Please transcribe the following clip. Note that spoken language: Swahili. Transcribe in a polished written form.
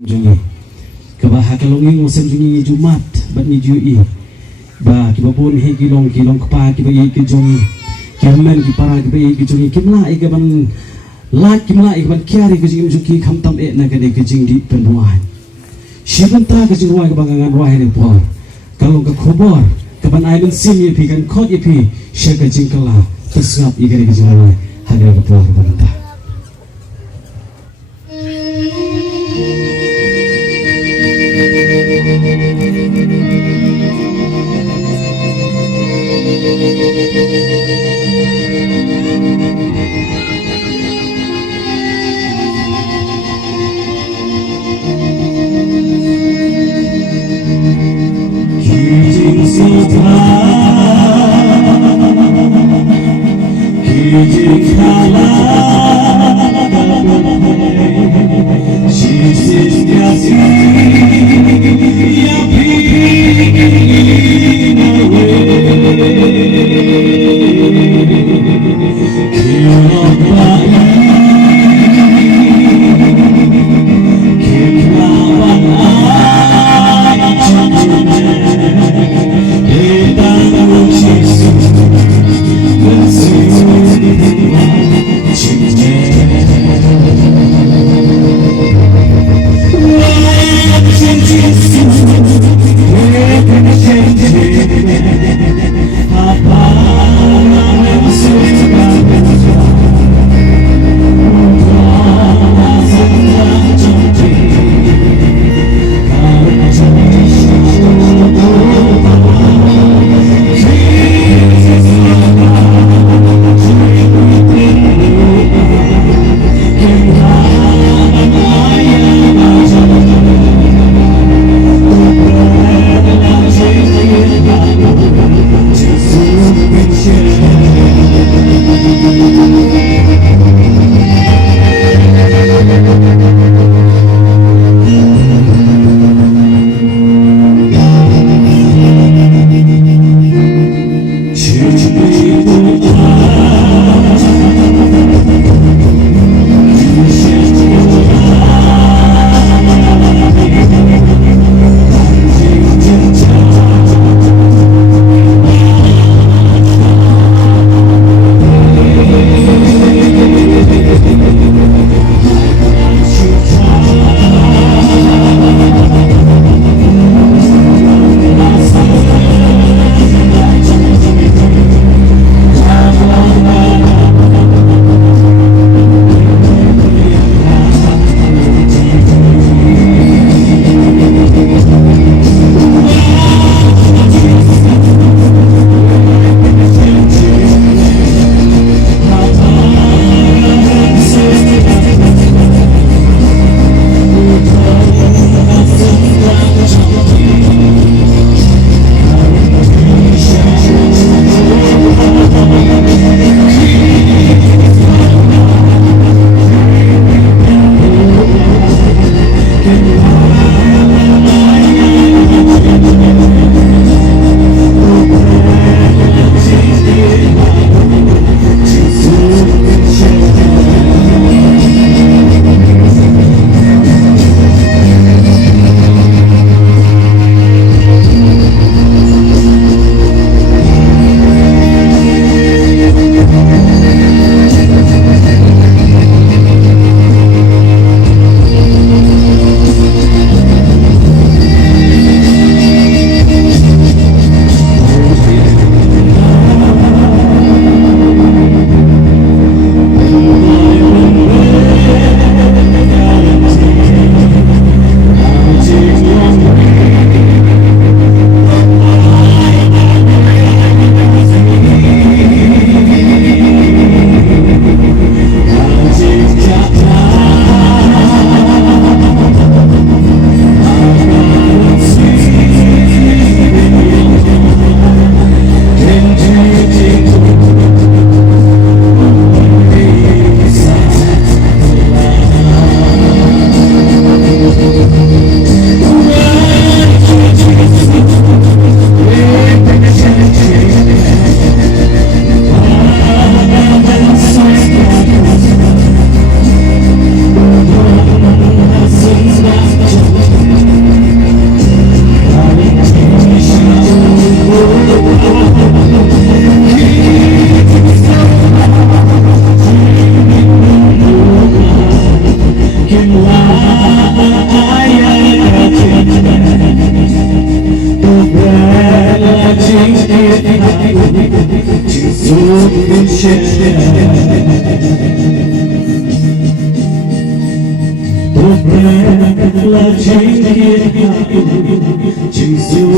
Jungi kabah kalonging osem jungi Jumat bat ni jui ba kibabun he kilong kapa kibai ke jungi kimen ki para kibai ke jungi kimla igaban la kimla igaban kiari ke jungi juki khamtam e na ke ke jing di penduan shibanta ke jing wa ke bangangan wa he por kalong ke khobor kaban ai ben sim ye pi kan khot ye pi she ke jing kala tsap igare ke jing wa hagre ke por banta Kijing kala Toprakla çekir, çizip